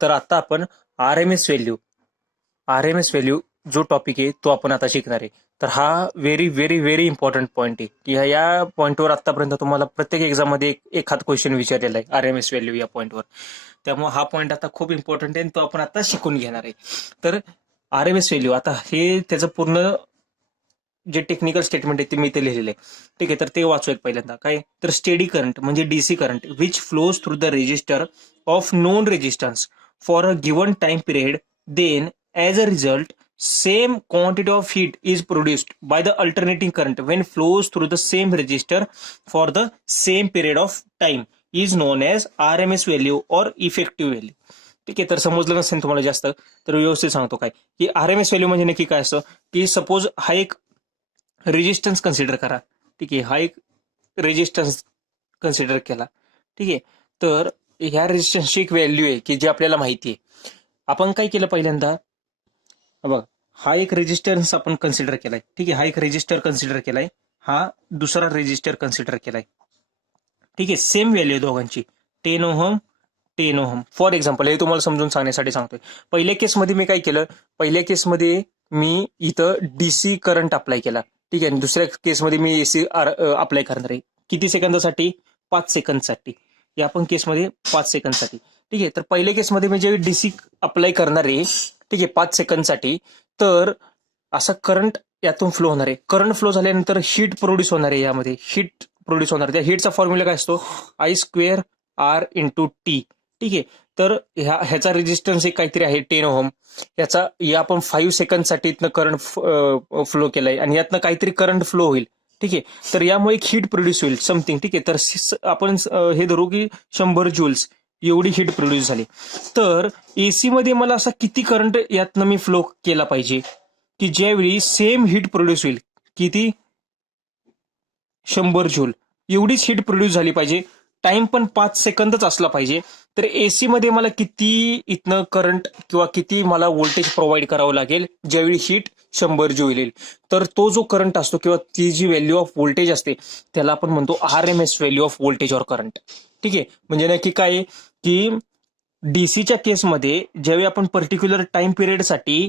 तर आता आपण आर एम एस व्हॅल्यू जो टॉपिक आहे तो आपण आता शिकणार आहे. तर हा very very very important point आहे की या पॉईंटवर आतापर्यंत तुम्हाला प्रत्येक एक्झाममध्ये एखाद क्वेश्चन विचारलेला आहे आर-एम-एस व्हॅल्यू या पॉईंटवर. त्यामुळे हा पॉईंट आता खूप इम्पॉर्टंट आहे आणि तो आपण आता शिकून घेणार आहे. तर आर-एम-एस व्हॅल्यू आता हे त्याचं पूर्ण जे टेक्निकल स्टेटमेंट आहे ते मी इथे लिहिलेलं आहे. ठीक आहे, तर ते वाचूया पहिल्यांदा. काय तर स्टेडी करंट म्हणजे DC current which flows through the resistor of known resistance for a given time period, then as a result same quantity of heat is produced by the alternating current when flows through the same resistor for the same period of time is known as RMS value or effective value. ठीक आहे, तर समजलं नसेल तुम्हाला जास्त तर व्यवस्थित सांगतो. काय की आर-एम-एस व्हॅल्यू म्हणजे नक्की काय असतं की सपोज हा एक रेजिस्टन्स कन्सिडर करा. ठीक आहे, हा एक रेजिस्टन्स कन्सिडर केला. ठीक आहे, तर ह्या रेजिस्टन्सची एक व्हॅल्यू आहे की जी आपल्याला माहिती आहे. आपण काय केलं पहिल्यांदा, बघ हा एक रेजिस्टन्स आपण कन्सिडर केलाय. ठीक आहे, हा एक रेजिस्टर कन्सिडर केलाय, हा दुसरा रेजिस्टर कन्सिडर केलाय. ठीक आहे, सेम व्हॅल्यू दोघांची 10 ओहम 10 ओहम. फॉर एक्झाम्पल हे तुम्हाला समजून सांगण्यासाठी सांगतोय. पहिल्या केसमध्ये मी काय केलं, पहिल्या केसमध्ये मी इथं डीसी करंट अप्लाय केला. ठीक आहे, आणि दुसऱ्या केसमध्ये मी एसी अप्लाय करणार आहे. किती सेकंदासाठी? 5 सेकंदसाठी. या पण केसमध्ये 5 सेकंदसाठी. ठीक आहे, तर पहिल्या केसमध्ये मी जे डीसी अप्लाय करणार आहे, ठीक आहे, 5 सेकंदसाठी, तर असा करंट यातून फ्लो होणार आहे. करंट फ्लो झाल्यानंतर हीट प्रोड्यूस होणार आहे. यामध्ये हीट प्रोड्यूस होणार. त्या हीटचा फॉर्म्युला काय असतो? I²R × T. ठीक आहे, तर ह्याचा रेजिस्टन्स एक काहीतरी आहे 10 ओहम. याचा या आपण 5 सेकंदसाठी इथनं करंट फ्लो केलाय आणि यातनं काहीतरी करंट फ्लो होईल. ठीक आहे, तर यामुळे एक हीट प्रोड्यूस होईल समथिंग. ठीक आहे, तर आपण हे धरू की 100 ज्यूल्स एवढी हीट प्रोड्यूस झाली. तर एसी मध्ये मला असा किती करंट यातनं मी फ्लो केला पाहिजे की ज्यावेळी सेम हीट प्रोड्यूस होईल? किती? 100 जूल एवढीच हीट प्रोड्यूस झाली पाहिजे. टाइम पण 5 सेकंदच असला पाहिजे. तर एसी मध्ये मला किती इथनं करंट किंवा किती मला व्होल्टेज प्रोव्हाइड करावं लागेल ज्यावेळी हीट 100 जूल येईल? तर तो जो करंट असतो किंवा ती जी व्हॅल्यू ऑफ व्होल्टेज असते त्याला आपण म्हणतो R-M-S value off voltage or current. ठीक आहे, म्हणजे नक्की काय की डीसीच्या केसमध्ये ज्यावेळी आपण पर्टिक्युलर टाइम पिरियडसाठी,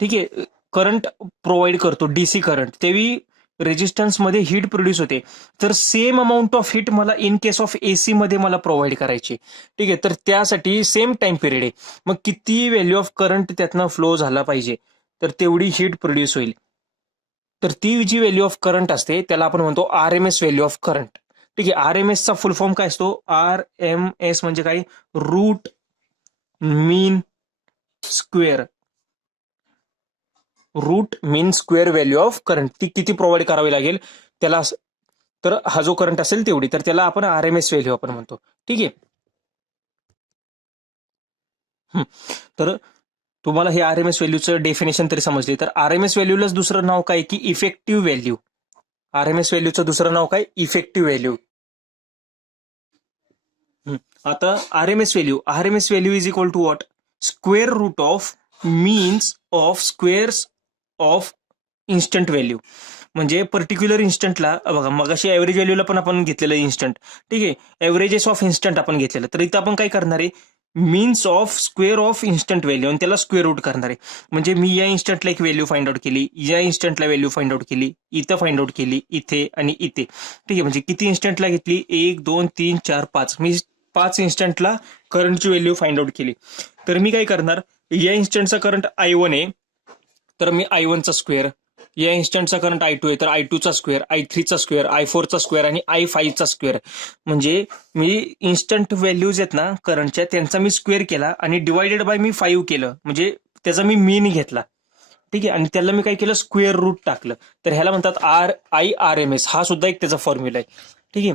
ठीक आहे, करंट प्रोव्हाइड करतो डीसी करंट, त्यावेळी रेजिस्टन्स मध्ये हीट प्रोड्यूस होते. तर सेम अमाऊंट ऑफ हीट मला इन केस ऑफ एसी मध्ये मला प्रोव्हाइड करायची. ठीक आहे, तर त्यासाठी सेम टाइम पिरियड आहे. मग किती व्हॅल्यू ऑफ करंट त्यातनं फ्लो झाला पाहिजे तर तेवढी हीट प्रोड्यूस होईल. तर ती जी व्हॅल्यू ऑफ करंट असते त्याला आपण म्हणतो आर-एम-एस व्हॅल्यू ऑफ करंट. ठीक आहे, आर-एम-एस चा फुल फॉर्म काय असतो? आर-एम-एस म्हणजे काय? Root mean square. Root mean square value of current ती किती प्रोव्हाइड करावी लागेल त्याला. तर हा जो करंट असेल तेवढी, तर त्याला आपण आर-एम-एस व्हॅल्यू आपण म्हणतो. ठीक आहे, तर तुम्हाला हे आर-एम-एस व्हॅल्यूचं डेफिनेशन तरी समजली. तर आर-एम-एस व्हॅल्यूलाच दुसरं नाव काय की इफेक्टिव्ह व्हॅल्यू. आर-एम-एस व्हॅल्यूचं दुसरं नाव काय? Effective value. आता RMS value is equal to what? Square root of means of squares of instant value. म्हणजे पर्टिक्युलर इन्स्टंटला बघा, मग अशी ऍव्हरेज व्हॅल्यूला पण आपण घेतलेलं इन्स्टंट. ठीक आहे, ऍव्हरेजेस ऑफ इन्स्टंट आपण घेतलेलं. तर इथं आपण काय करणार आहे? Means of square of instant value आणि त्याला स्क्वेअर रूट करणार आहे. म्हणजे मी या इन्स्टंटला एक व्हॅल्यू फाइंड आउट केली, या इन्स्टंटला व्हॅल्यू फाइंड आउट केली, इथं फाइंड आउट केली, इथे आणि इथे. ठीक आहे, म्हणजे किती इन्स्टंटला घेतली? 1 2 3 4 5. मी 5 इन्स्टंटला करंटची व्हॅल्यू फाइंड आउट केली. तर मी काय करणार? या इन्स्टंटचा करंट I1 आहे, तर मी I1चा स्क्वेअर. या इन्स्टंटचा करंट I2 आहे, तर I2चा स्क्वेअर, I3चा स्क्वेअर, I4चा स्क्वेअर आणि I5चा स्क्वेअर. म्हणजे मी इन्स्टंट व्हॅल्यूज आहेत ना करंटच्या, त्यांचा मी स्क्वेअर केला आणि डिवायडेड बाय मी 5 केलं, म्हणजे त्याचा मी मीन घेतला. ठीक आहे, आणि त्याला मी काय केलं? स्क्वेअर रूट टाकलं. तर ह्याला म्हणतात आर-एम-एस. हा सुद्धा एक त्याचा फॉर्म्युला आहे. ठीक आहे,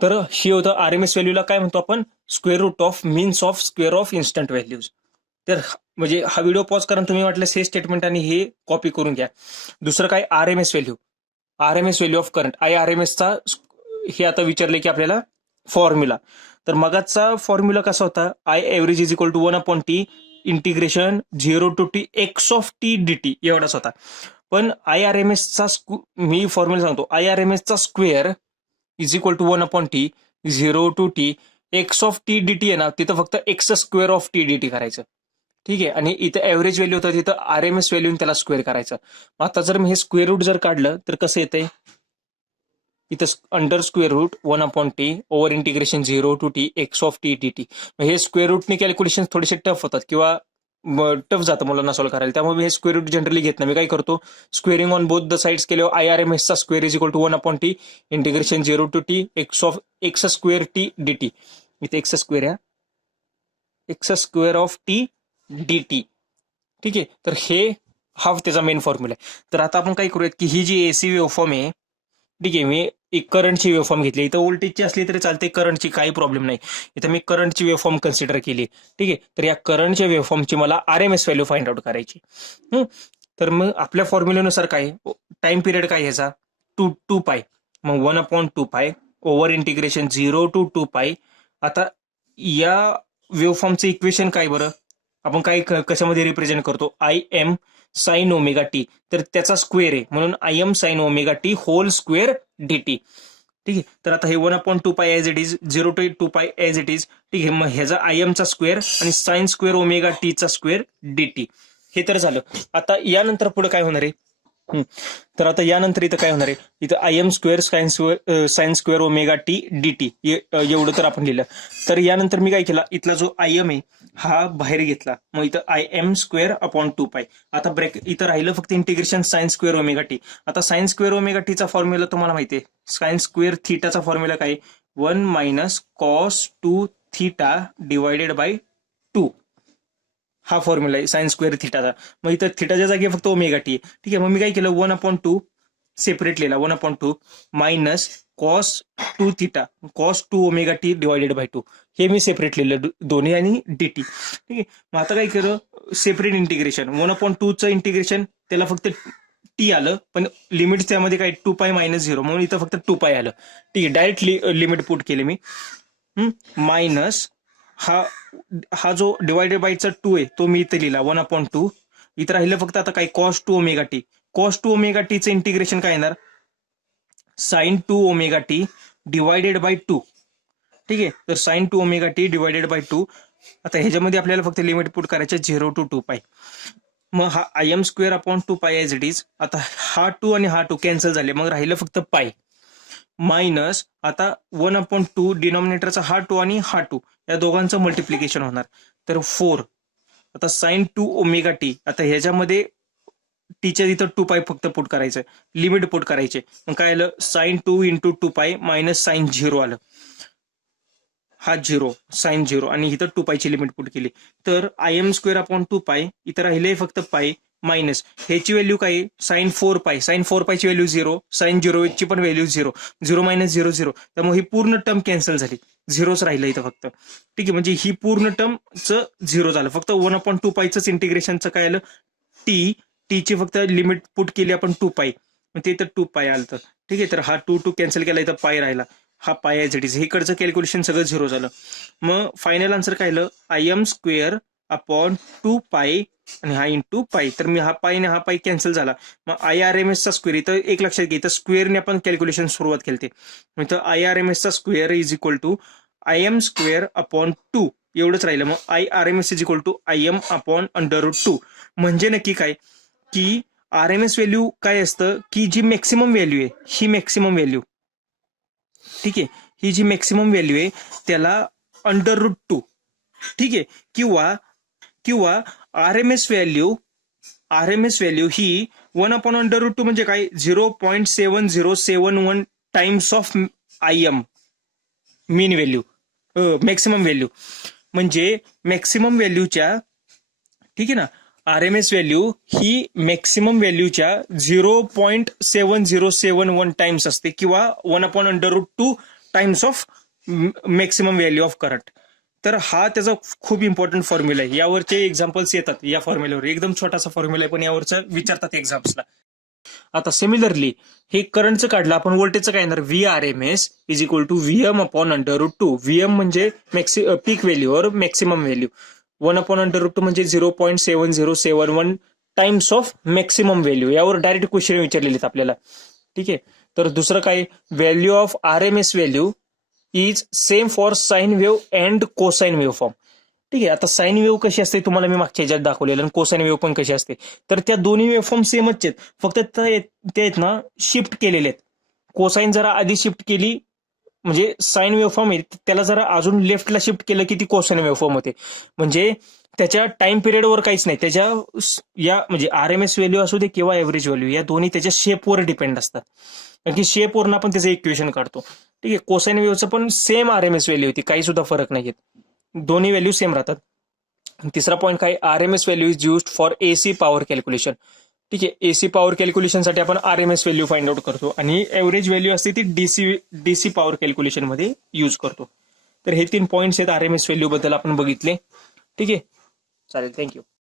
तर हे होतं आर-एम-एस व्हॅल्यूला काय म्हणतो आपण? Square root of means of square of instant values. तर म्हणजे हा व्हिडिओ पॉज करा, तुम्ही वाटल्यास हे स्टेटमेंट आणि हे कॉपी करून घ्या. दुसरं काय? RMS value of current. आर-एम-एसचा हे आता विचारले की आपल्याला फॉर्म्युला. तर मगाचा फॉर्म्युला कसा होता? I average is equal to 1/T integration 0 to T x of t dt एवढाच होता. पण आय-आर-एम-एसचा मी फॉर्म्युला सांगतो. आय-आर-एम-एसचा square is equal to 1/T 0 to T x of t d t आहे ना, तिथं फक्त x square of t d t करायचं. ठीक आहे, आणि इथं ॲव्हरेज व्हॅल्यू होतं तिथं आर एम एस व्हॅल्यू त्याला स्क्वेअर करायचं. आता जर मी हे स्क्वेअर रूट जर काढलं तर कसं येतंय, इथं under square route 1/t over integration 0 to t x of t d T. हे स्क्वेअर रूटने कॅल्क्युलेशन थोडेसे टफ होतात किंवा टफ जातं मुलांना सॉल्व्ह करायला, त्यामुळे मी हे स्क्वेअर रूट जनरली घेत नाही. मी काय करतो, squaring on both the sides केल्यावर आय आर एम एसचा square is equal to 1/t integration 0 to t x of x square t d t. इथे एक्स स्क्वेअर आहे, x square of t d t. ठीक आहे, तर हा त्याचा main formula आहे. तर आता आपण काय करूयात की ही जी एसी वेव्हफॉर्म आहे, ठीक आहे, मी एक करंटची वेव्हफॉर्म घेतली. इथं व्होल्टेजची असली तरी चालते, करंटची काही प्रॉब्लेम नाही. इथं मी करंटची वेव्हफॉर्म कन्सिडर केली. ठीक आहे, तर या करंटच्या वेव्हफॉर्मची मला R M S value find out करायची. तर मग आपल्या फॉर्म्युल्यानुसार काय, टाइम पिरियड काय ह्याचा 2 पाय, मग 1/2 पाय ओव्हर इंटिग्रेशन 0 to 2 पाय. आता या वेव्हफॉर्मचं इक्वेशन काय बरं, आपण काय कशामध्ये रिप्रेझेंट करतो, I M sine omega t, तर त्याचा स्क्वेअर आहे म्हणून I M sine omega t whole square d t. ठीक आहे, तर आता हे 1/2 पाय एज इट इज, 0 to 2 पाय एज इट इज. ठीक आहे, मग ह्याचा आय एमचा स्क्वेअर आणि साइन स्क्वेअर ओमेगा टीचा स्क्वेअर डी टी. हे तर झालं. आता यानंतर पुढे काय होणार आहे, तर आता यानंतर इथं काय होणार आहे, इथं I M square sine square omega t d t एवढं तर आपण लिहिलं. तर यानंतर मी काय केलं, इथला जो आय एम आहे हा बाहेर घेतला, मग इथं आय एम स्क्वेअर अपॉन 2 पाय. आता ब्रेक इथं राहिलं फक्त integration sign square omega T. आता साइन स्क्वेअर ओमेगा टीचा फॉर्म्युला तुम्हाला माहिती आहे, साइन स्क्वेअर थिटाचा फॉर्म्युला काय, 1 - cos 2 थीटा डिवायडेड बाय 2. हा फॉर्म्युला आहे साइन स्क्वेअर थिटाचा. मग इथं थिटाच्या जागी फक्त ओमेगा टी आहे. ठीक आहे, मग मी काय केलं, 1/2 सेपरेट लिहिला, 1/2 minus cos 2 theta cos 2 omega t divided by 2. हे मी सेपरेट लिहिलं दोन्ही आणि डी टी. ठीक आहे, मग आता काय केलं, सेपरेट इंटिग्रेशन 1/2चं इंटिग्रेशन त्याला फक्त टी आलं, पण लिमिट त्यामध्ये काय 2 पाय -0 म्हणून इथं फक्त 2 पाय आलं. ठीक आहे, डायरेक्ट लिमिट पुट केले मी. मायनस हा जो डिवायडेड बायचा 2 आहे तो मी इथे लिहिला 1/2. इथं राहिलं फक्त आता काय cos 2 omega t. Cos 2 omega टीचं इंटिग्रेशन काय येणार, sine 2 omega t divided by 2. ठीक आहे, तर sine 2 omega t divided by 2. आता ह्याच्यामध्ये आपल्याला फक्त लिमिट पुट करायचे 0 to 2 पाय. मग हा आय एम स्क्वेअर अपॉन 2 पाय एज इट इज. आता हा 2 आणि हा 2 कॅन्सल झाले, मग राहिलं फक्त पाय. मायनस आता 1/2 डिनॉमिनेटरचा हा 2 आणि हा 2 या दोघांचं मल्टिप्लिकेशन होणार, तर 4. आता साइन 2 ओमेगा टी, आता ह्याच्यामध्ये टीच्या इथं 2 पाय फक्त पुट करायचं, लिमिट पुट करायचे. मग काय आलं, साइन 2 × 2 पाय मायनस साइन 0 आलं, हा 0 साइन 0 आणि इथं 2 पायची लिमिट पुट केली. तर आय एम स्क्वेअर अपॉन 2 पाय, इथं राहिले फक्त पाय, मायनस ह्याची व्हॅल्यू काय, साइन 4 पाय, साइन 4 पायची व्हॅल्यू 0, साइन 0 ची पण व्हॅल्यू 0, 0 - 0 0. त्यामुळे ही पूर्ण टर्म कॅन्सल झाली, 0च राहिलं इथं फक्त. ठीक आहे, म्हणजे ही पूर्ण टर्मचं 0 झालं, फक्त 1/2 पायचंच इंटिग्रेशनचं काय आलं, टीची फक्त लिमिट पुट केली आपण 2 पाय, मग ते इथं 2 पाय आलं. ठीक आहे, तर हा 2 कॅन्सल केला, इथं पाय राहिला, हा पाय एज इट इज. इकडचं कॅल्क्युलेशन सगळं 0 झालं. मग फायनल आन्सर काय आलं, आय एम स्क्वेअर अपॉन 2 पाय आणि हा इंटू पाय. तर मी हा पाय आणि हा पाय कॅन्सल झाला. मग आय आर एम एसचा स्क्वेअर, इथं एक लक्षात घ्या, इथं स्क्वेअरने आपण कॅल्क्युलेशन सुरुवात केली. मग इथं आय आर एम एसचा square is equal to I M square upon 2 एवढंच राहिलं. मग I R M S is equal to I M upon √2. म्हणजे नक्की काय की आर एम एस व्हॅल्यू काय असतं की जी मॅक्सिमम व्हॅल्यू आहे, ही मॅक्सिमम व्हॅल्यू, ठीक आहे, ही जी मॅक्सिमम व्हॅल्यू आहे त्याला √2. ठीक आहे, किंवा आर एम एस व्हॅल्यू ही 1/√2 म्हणजे काय, 0.7071 times of I M mean value, maximum value. म्हणजे मॅक्सिमम व्हॅल्यूच्या, ठीक आहे ना, आर एम एस व्हॅल्यू ही मॅक्सिमम व्हॅल्यूच्या 0.7071 टाइम्स असते, किंवा 1/√2 times of maximum value of current. तर हा त्याचा खूप इम्पॉर्टंट फॉर्म्युला आहे. यावरचे एक्झाम्पल्स येतात या फॉर्म्युल्यावर, एकदम छोटासा फॉर्म्युला आहे पण यावरचं विचारतात एक्झाम्सला. आता सिमिलरली हे करंटचं काढलं आपण, व्होल्टेजचं काय येणार, V R M S is equal to VM upon √2. VM म्हणजे पीक व्हॅल्यू और मॅक्सिमम व्हॅल्यू, 1/√2 म्हणजे 0.7071 टाइम्स ऑफ मॅक्सिमम व्हॅल्यू. यावर डायरेक्ट क्वेश्चन विचारलेले आहेत आपल्याला. ठीक आहे, तर दुसरं काय, value of R M S value is same for sine wave and cosine wave form. ठीक आहे. आता साईन वेव्ह कशी असते तुम्हाला मी मागच्या ह्याच्यात दाखवलेलं, आणि कोसाईन वेव्ह पण कशी असते. तर त्या दोन्ही वेव्ह फॉर्म सेमच आहेत, फक्त ते आहेत ना शिफ्ट केलेले आहेत. कोसाईन जरा आधी शिफ्ट केली, म्हणजे साईन वेव्ह फॉर्म आहे त्याला जरा अजून लेफ्टला शिफ्ट केलं की ती कोसाईन वेव्ह फॉर्म होते. म्हणजे त्याच्या टाइम पिरियडवर काहीच नाही, त्याच्या या म्हणजे आरएमएस व्हॅल्यू असू दे किंवा एव्हरेज व्हॅल्यू, या दोन्ही त्याच्या शेपवर डिपेंड असतात. कारण की शेपवरून आपण त्याचं इक्वेशन काढतो. ठीक आहे. कोसाईन वेव्हचं पण सेम आरएमएस व्हॅल्यू होती, काही सुद्धा फरक नाहीये, दोन्ही व्हॅल्यू सेम राहतात. तिसरा पॉईंट काय, RMS value is used for AC power calculation. ठीक आहे. एसी पॉवर कॅल्क्युलेशनसाठी आपण आरएमएस व्हॅल्यू फाइंड आउट करतो, आणि एव्हरेज व्हॅल्यू असते ती डीसी पॉवर कॅल्क्युलेशन मध्ये यूज करतो. तर हे 3 पॉईंट्स आहेत आरएमएस व्हॅल्यू बद्दल आपण बघितले. ठीक आहे. चालेल, थँक्यू.